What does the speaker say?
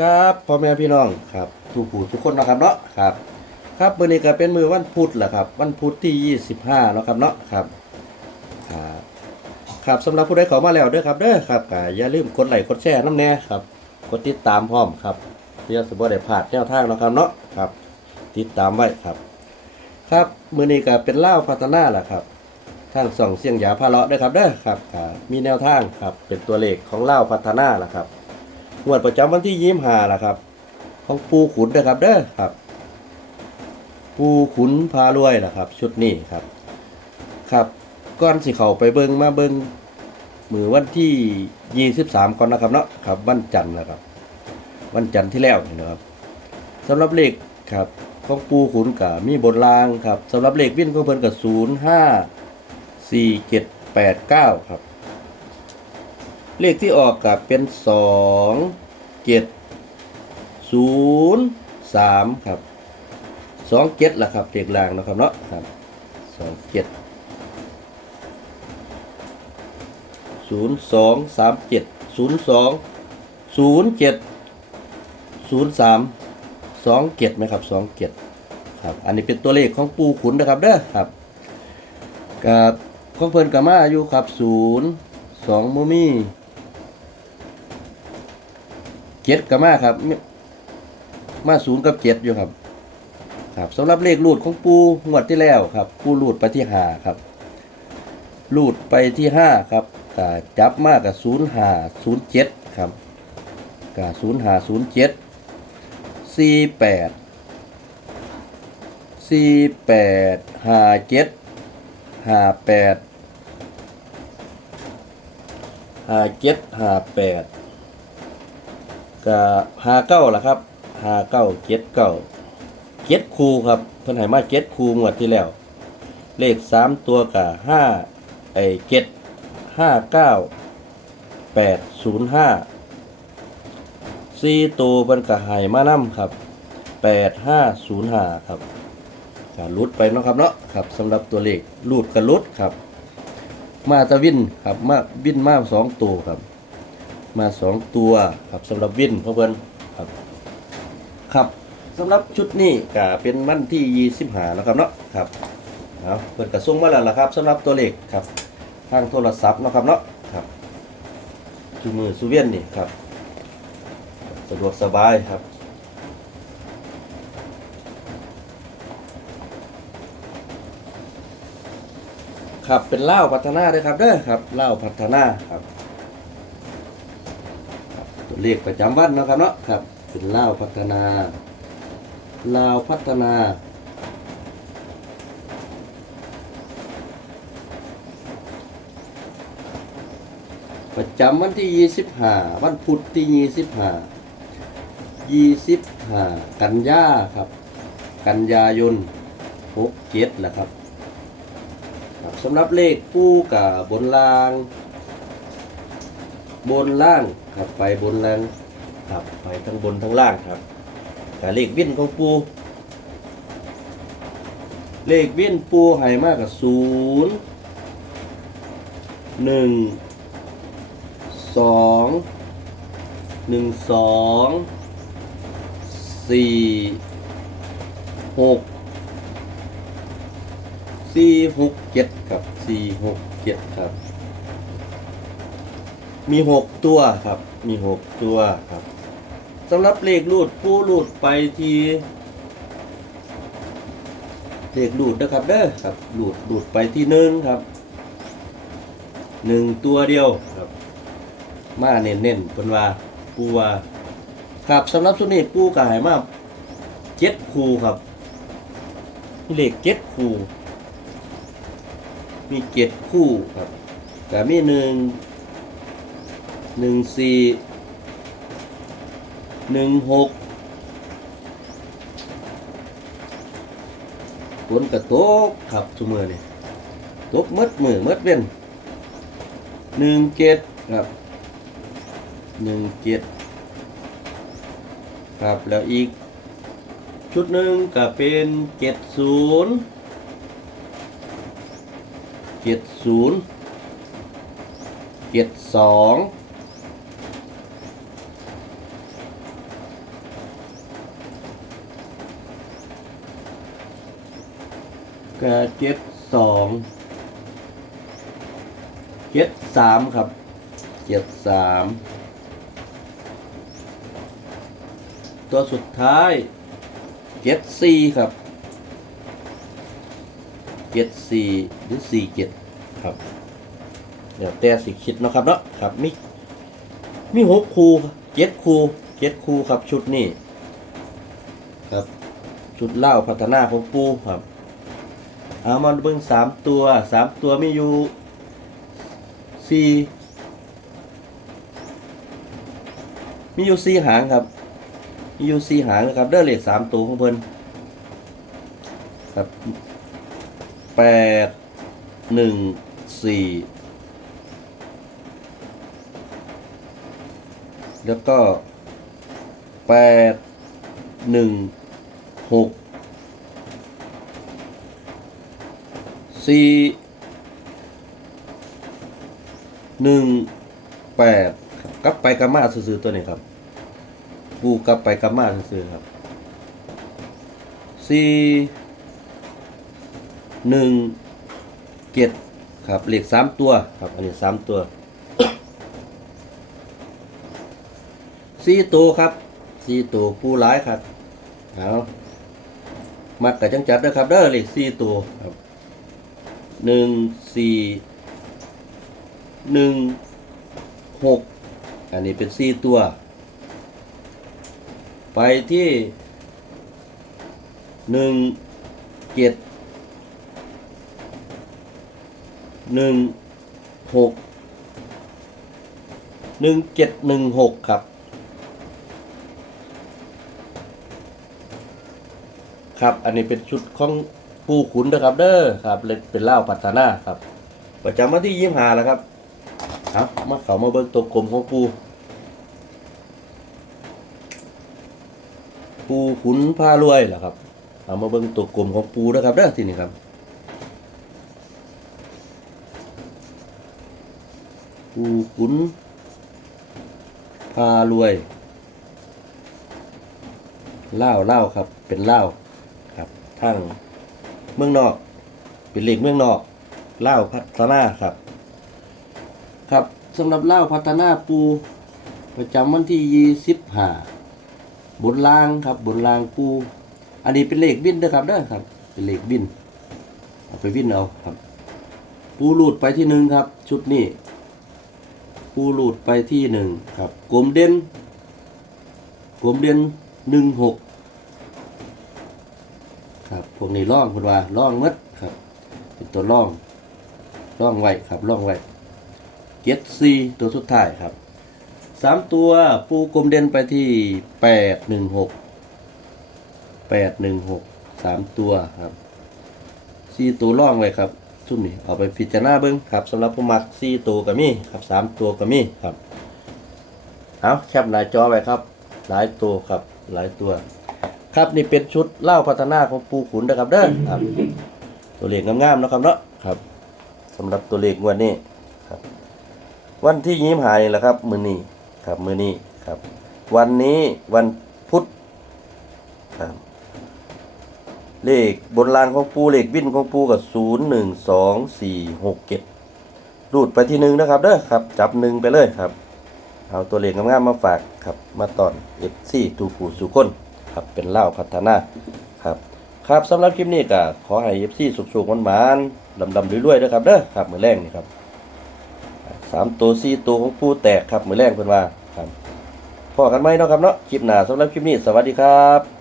ครับพ่อแม่พี่น้องครับทุกผู้ทุกคนนะครับเนาะครับ ครับมื้อนี้ก็เป็นมือวันพุธแหละครับ วันพุธที่ 25เนาะครับเนาะครับครับครับสำหรับผู้ใดเข้ามาแล้วเด้อครับเด้อครับก็อย่าลืมกดไลค์กดแชร์น้ำแน่ครับกดติดตามพร้อมครับเพื่อสิบ่ได้พลาดแนวทางเนาะครับเนาะครับ ติดตามไว้ครับ ครับมื้อนี้ก็เป็นเล่าพัฒนาแหละครับทางส่องเสียงยาพาเลาะด้วยครับเด้อครับมีแนวทางครับเป็นตัวเลขของเล่าพัฒนาแหละครับ งวดประจำวันที่ยี่สิบห้าล่ะครับ ของปูขุนนะครับเด้อครับ ปูขุนพารวยล่ะครับ ชุดนี้ครับ ครับก่อนสิเขาไปเบิงมาเบิงมือวันที่ยี่สิบสามก่อนนะครับเนาะครับ วันจันทร์นะครับ วันจันทร์ที่แล้วนี่นะครับสำหรับเลขครับของปูขุนกับมีบนรางครับสำหรับเลขวิ่นของเพิ่นกับศูนย์ห้าสี่เจ็ดแปดเก้าครับ เลขที่ออกกับเป็นสอง เจ็ดศูนย์สามครับสองเจ็ดละครับเลขล่างนะครับเนาะครับสองเจ็ดศูนย์สองสามเจ็ดศูนย์สองศูนย์เจ็ดศูนย์สามสองเจ็ดไหมครับสองเจ็ดครับอันนี้เป็นตัวเลขของปูขุนนะครับเด้อครับกับของเพิ่นกับมาอยู่ครับศูนย์สองโมมี่ เจ็ดกับมาครับ มาศูนย์กับเจ็ดอยู่ครับ ครับสำหรับเลขรูดของปูงวดที่แล้วครับ ปูรูดไปที่ห้าครับรูดไปที่ห้าครับกาจับมากกับศูนย์ห้าศูนย์เจ็ดครับกาศูนย์ห้าศูนย์เจ็ดสี่แปดสี่แปดห้าเจ็ดห้าแปดห้าเจ็ดห้าแปด กับห้าเก้าล่ะครับห้าเก้าเจ็ดเก้าเจ็ดคูครับเพิ่นให้มาเจ็ดคูงวดที่แล้ว เลขสามตัวกับห้าไอเจ็ดห้าเก้าแปดศูนย์ห้าสี่ตัวเพิ่นกับให้มานํครับแปดห้าศูนย์ห้าครับก็ลุดไปเนาะครับเนาะครับสำหรับตัวเลขลูดกับลุดครับ มาตะวินครับมาวินมาสองตัวครับ มาสองตัวครับสำหรับวินเพราะเพิ่นครับครับสำหรับชุดนี้ก็เป็นวันที่ยี่สิบห้าแล้วครับเนาะครับเอาเพิ่นกระส่งมาแล้วล่ะครับสำหรับตัวเลขครับทางโทรศัพท์นะครับเนาะครับจูมือซูเวียนนี่ครับสะดวกสบายครับครับเป็นเล่าพัฒนาด้วยครับเด้อครับเล่าพัฒนาครับ เลขประจำวันเนาะครับเนาะครับเป็นเล่าวพัฒนาลาวพัฒนาประจำวันที่ 25 วันพุธที่ 25 25 กันยาครับ กันยายน67แหละครับครับสำหรับเลขคู่กับบนลาง บนล่างครับไปบนล่างครับไปทั้งบนทั้งล่างครับกับเลขวิ่นของปู เลขวิ่นปูให้มากกับศูนย์หนึ่งสองหนึ่งสองสี่หกสี่หกเจ็ดครับสี่หกเจ็ดครับ มีหกตัวครับ มีหกตัวครับสำหรับเลขรูดผู้รูดไปทีเลขรูดนะครับเด้อครับรูดรูดไปที่หนึ่งครับหนึ่งตัวเดียวครับ มาเน้นๆเป็นว่าปูว่าครับสำหรับสุนีปูกายมาเจ็ดคูครับเลขเจ็ดคูมีเจ็ดคู่ครับแต่มีหนึ่ง หนึ่งสี่หนึ่งหกฝนกระตกครับทุกมือนี่ตกหมดมือหมดเว้นหนึ่งเจ็ดครับหนึ่งเจ็ดครับแล้วอีก ชุดหนึ่งก็เป็นเจ็ดศูนย์เจ็ดศูนย์เจ็ดสอง กะเจ็ดสองเจ็ดสามครับเจ็ดสามตัวสุดท้ายเจ็ดสี่ครับเจ็ดสี่หรือสี่เจ็ดครับ เดี๋ยวแต่สิคิดนะครับเนาะครับมีมีหกคูเจ็ดคูเจ็ดคูครับชุดนี้ครับ ชุดเล่าพัฒนาของปูครับ เอามาเบิ่งสามตัวสามตัวมีอยู่สี่มีอยู่สี่หางครับ มีอยู่สี่หางนะครับเด้อเลขสามตัวของเพิ่นครับแปดหนึ่งสี่แล้วก็แปดหนึ่งหก สี่หนึ่งแปดครับกลับไปกลับมาซื่อตัวนี้ครับปูกลับไปกลับมาซื่อครับสี่หนึ่งเจ็ดครับเลขสามตัวครับอันนี้สามตัวสี่ตัวครับสี่ตัวปูร้ายครับเอามักกับจังจัดนะครับเด้อเลขสี่ตัวครับ หนึ่งสี่หนึ่งหกอันนี้เป็นสี่ตัว ไปที่หนึ่งเจ็ดหนึ่งหกหนึ่งเจ็ดหนึ่งหกครับ ครับ อันนี้เป็นชุดของ ปูขุนนะครับเด้อครับเล็กเป็นเล่าวพัฒนาครับ ประจำวันที่ยี่ห้าแล้วครับเอามาเขามาเบิ่งตัวกลมของปูปูขุนพารวยเหรอครับเอามาเบิ่งตัวกลมของปูนะครับเด้อทีนี้ครับ ปูขุนพารวยเล่าเล่าครับเป็นเล่าครับทั้ง เมืองนอก เป็นเหล็กเมืองนอกเล่าพัฒนาครับ ครับสำหรับเล่าพัฒนาปูประจำวันที่ยี่สิบห้าบนรางครับบนรางปู อันนี้เป็นเหลขบินเด้อครับเด้อครับ เป็นเหลขบินเอาไปวินเอาครับ ปูหลุดไปที่หนึ่งครับ ชุดนี้ปูหลุดไปที่หนึ่งครับกลมเด่นกลมเด่นหนึ่งหก ครับพวกนี้ล่องคุณว่าล่องมัดครับ เป็นตัวล่องล่องไว้ครับล่องไว้เจ็ดซีตัวสุดท้ายครับสามตัวปูกลมเด่นไปที่แปดหนึ่งหกแปดหนึ่งหกสามตัวครับสี่ตัวล่องไว้ครับชุดนี้เอาไปพิจารณาเบิ้งครับสำหรับผู้มักสี่ตัวก็มีครับสามตัวก็มีครับเอาแคปหน้าจอไว้ครับ หลายตัวครับหลายตัว ครับนี่เป็นชุดเล่าพัฒนาของปูขุนนะครับเด้อครับตัวเลขงามๆนะครับเนาะครับสำหรับตัวเลขงวันนี้ครับ วันที่ยิ้มหายแหละครับ มือนี้ครับ มือนี้ครับ วันนี้วันพุธครับเลขบนรางของปูเลขวินของปูกับศูนย์หนึ่งสองสี่หกเจ็ดรูดไปที่หนึ่งนะครับเด้อครับ จับหนึ่งไปเลยครับ เอาตัวเลขงามๆมาฝากครับ มาตอนเอฟซีตูผูสุคน ครับเป็นเล่าพัฒนาครับครับสำหรับคลิปนี้ก็ขอให้เอฟซีสุกๆหวานๆดำๆรวยๆด้วยครับเด้อครับมือแรงนี่ครับสามตัวสี่ตัวของผู้แตกครับมือแรงเพิ่นว่าครับพอกันไหมเนาะครับเนาะคลิปหน้าสำหรับคลิปนี้สวัสดีครับ